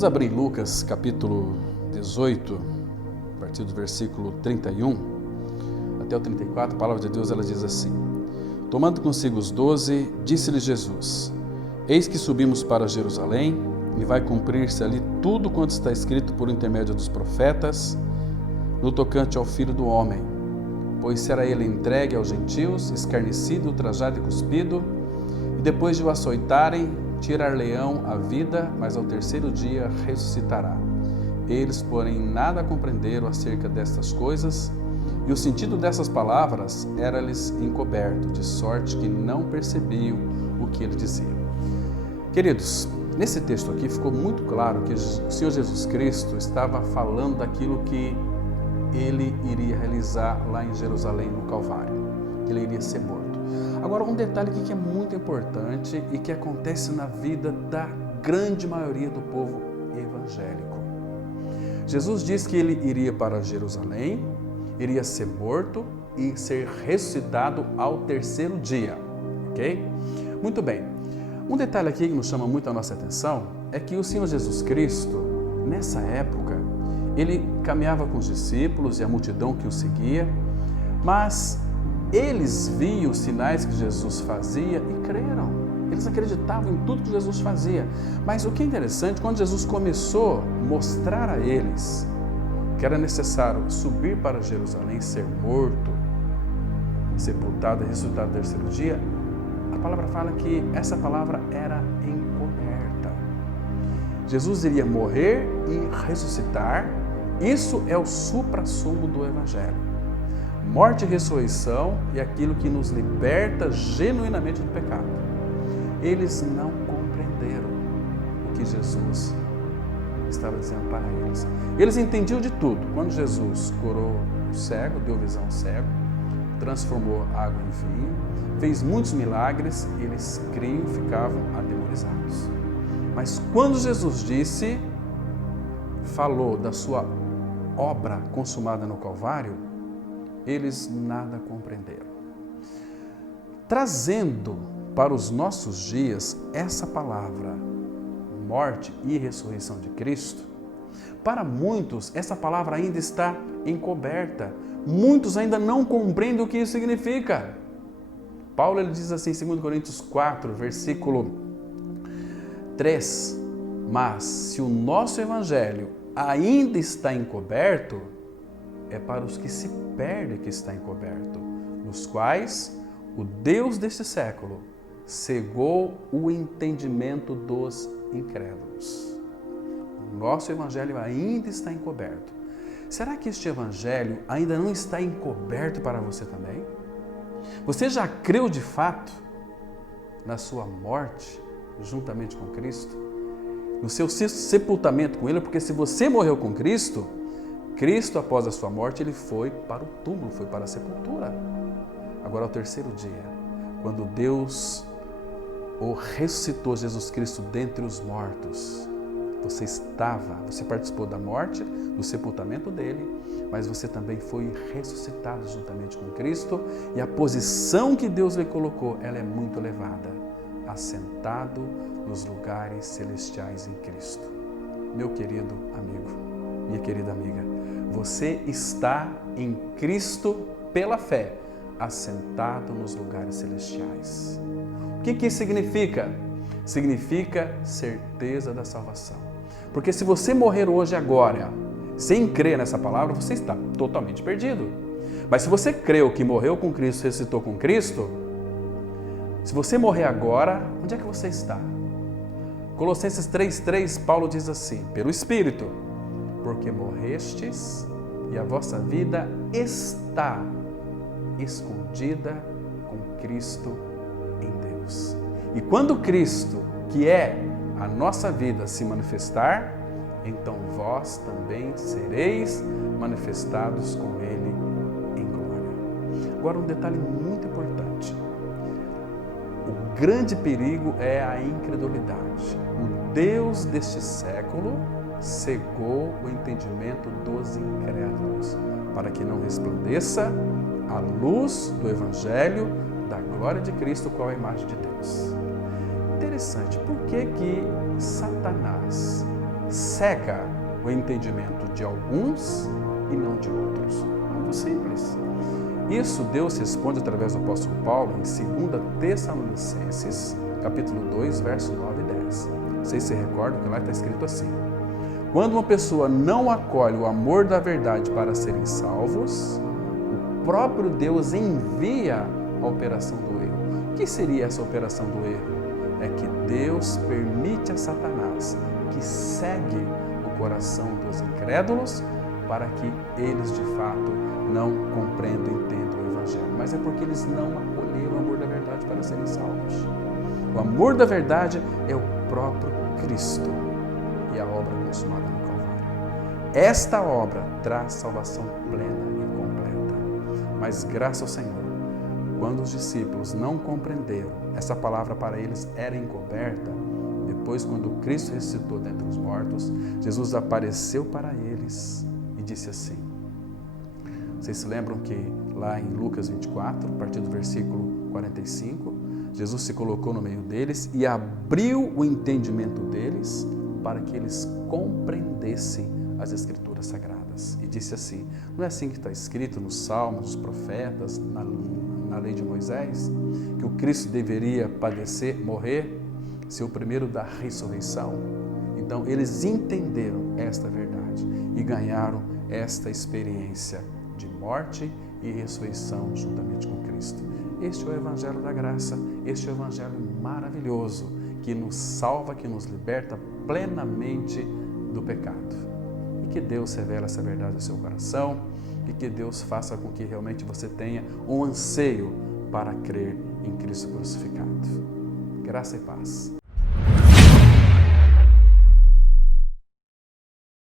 Vamos abrir Lucas capítulo 18, a partir do versículo 31 até o 34, a palavra de Deus ela diz assim: Tomando consigo os 12, disse-lhe Jesus: Eis que subimos para Jerusalém, e vai cumprir-se ali tudo quanto está escrito por intermédio dos profetas, no tocante ao Filho do Homem. Pois será ele entregue aos gentios, escarnecido, ultrajado e cuspido, e depois de o açoitarem, tirar-lhe-ão a vida, mas ao terceiro dia ressuscitará. Eles, porém, nada compreenderam acerca destas coisas, e o sentido dessas palavras era-lhes encoberto, de sorte que não percebiam o que ele dizia. Queridos, nesse texto aqui ficou muito claro que o Senhor Jesus Cristo estava falando daquilo que ele iria realizar lá em Jerusalém, no Calvário, que ele iria ser morto. Agora, um detalhe aqui que é muito importante e que acontece na vida da grande maioria do povo evangélico. Jesus disse que ele iria para Jerusalém, iria ser morto e ser ressuscitado ao terceiro dia, ok? Muito bem. Um detalhe aqui que nos chama muito a nossa atenção é que o Senhor Jesus Cristo, nessa época, ele caminhava com os discípulos e a multidão que o seguia, mas eles viam os sinais que Jesus fazia e creram. Eles acreditavam em tudo que Jesus fazia. Mas o que é interessante, quando Jesus começou a mostrar a eles que era necessário subir para Jerusalém, ser morto, sepultado e ressuscitado no terceiro dia, a palavra fala que essa palavra era encoberta. Jesus iria morrer e ressuscitar. Isso é o suprassumo do Evangelho. Morte e ressurreição é aquilo que nos liberta genuinamente do pecado. Eles não compreenderam o que Jesus estava dizendo para eles. Eles entendiam de tudo. Quando Jesus curou o cego, deu visão ao cego, transformou água em vinho, fez muitos milagres, eles criam e ficavam atemorizados. Mas quando Jesus falou da sua obra consumada no Calvário, eles nada compreenderam. Trazendo para os nossos dias essa palavra, morte e ressurreição de Cristo, para muitos essa palavra ainda está encoberta. Muitos ainda não compreendem o que isso significa. Paulo ele diz assim em 2 Coríntios 4, versículo 3, mas se o nosso evangelho ainda está encoberto, é para os que se perdem que está encoberto, nos quais o Deus deste século cegou o entendimento dos incrédulos. O nosso evangelho ainda está encoberto. Será que este evangelho ainda não está encoberto para você também? Você já creu de fato na sua morte juntamente com Cristo? No seu sepultamento com Ele? Porque se você morreu com Cristo, Cristo, após a sua morte, ele foi para o túmulo, foi para a sepultura. Agora, ao terceiro dia, quando Deus o ressuscitou Jesus Cristo dentre os mortos, você participou da morte, do sepultamento dele, mas você também foi ressuscitado juntamente com Cristo, e a posição que Deus lhe colocou, ela é muito elevada, assentado nos lugares celestiais em Cristo. Meu querido amigo, minha querida amiga, você está em Cristo pela fé, assentado nos lugares celestiais. O que isso significa? Significa certeza da salvação. Porque se você morrer hoje agora, sem crer nessa palavra, você está totalmente perdido. Mas se você creu que morreu com Cristo, ressuscitou com Cristo, se você morrer agora, onde é que você está? Colossenses 3,3, Paulo diz assim, pelo Espírito, porque morrestes e a vossa vida está escondida com Cristo em Deus. E quando Cristo, que é a nossa vida, se manifestar, então vós também sereis manifestados com Ele em glória. Agora, um detalhe muito importante. O grande perigo é a incredulidade. O Deus deste século cegou o entendimento dos incrédulos, para que não resplandeça a luz do Evangelho da glória de Cristo, qual é a imagem de Deus. Interessante, por que Satanás cega o entendimento de alguns e não de outros. Muito simples. Isso Deus responde através do apóstolo Paulo em 2 Tessalonicenses, capítulo 2, verso 9 e 10. Vocês se recordam que lá está escrito assim: quando uma pessoa não acolhe o amor da verdade para serem salvos, o próprio Deus envia a operação do erro. O que seria essa operação do erro? É que Deus permite a Satanás que segue o coração dos incrédulos para que eles de fato não compreendam e entendam o Evangelho. Mas é porque eles não acolheram o amor da verdade para serem salvos. O amor da verdade é o próprio Cristo e a obra consumada no Calvário. Esta obra traz salvação plena e completa. Mas graças ao Senhor, quando os discípulos não compreenderam, essa palavra para eles era encoberta. Depois, quando Cristo ressuscitou dentre os mortos, Jesus apareceu para eles e disse assim. Vocês se lembram que lá em Lucas 24, a partir do versículo 45, Jesus se colocou no meio deles e abriu o entendimento deles para que eles compreendessem as Escrituras Sagradas. E disse assim, não é assim que está escrito nos Salmos, nos profetas, na lei de Moisés, que o Cristo deveria padecer, morrer, ser o primeiro da ressurreição? Então, eles entenderam esta verdade e ganharam esta experiência de morte e ressurreição juntamente com Cristo. Este é o Evangelho da Graça, este é o Evangelho maravilhoso que nos salva, que nos liberta plenamente do pecado. E que Deus revele essa verdade ao seu coração e que Deus faça com que realmente você tenha um anseio para crer em Cristo crucificado. Graça e paz.